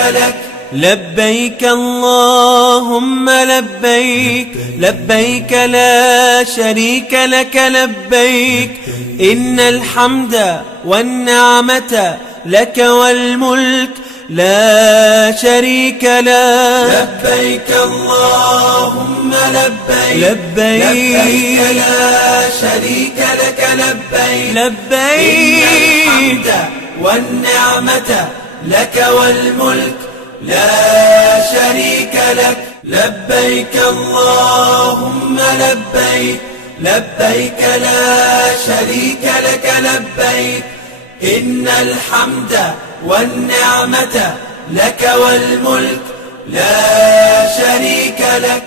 لك. لبيك اللهم لبيك، لبيك لا شريك لك لبيك، إن الحمد والنعمة لك والملك لا شريك لك. لبيك اللهم لبيك، لبيك لا شريك لك لبيك، لبيك إن الحمد والنعمة لك والملك لا شريك لك. لبيك اللهم لبيك، لبيك لا شريك لك لبيك، إن الحمد والنعمة لك والملك لا شريك لك.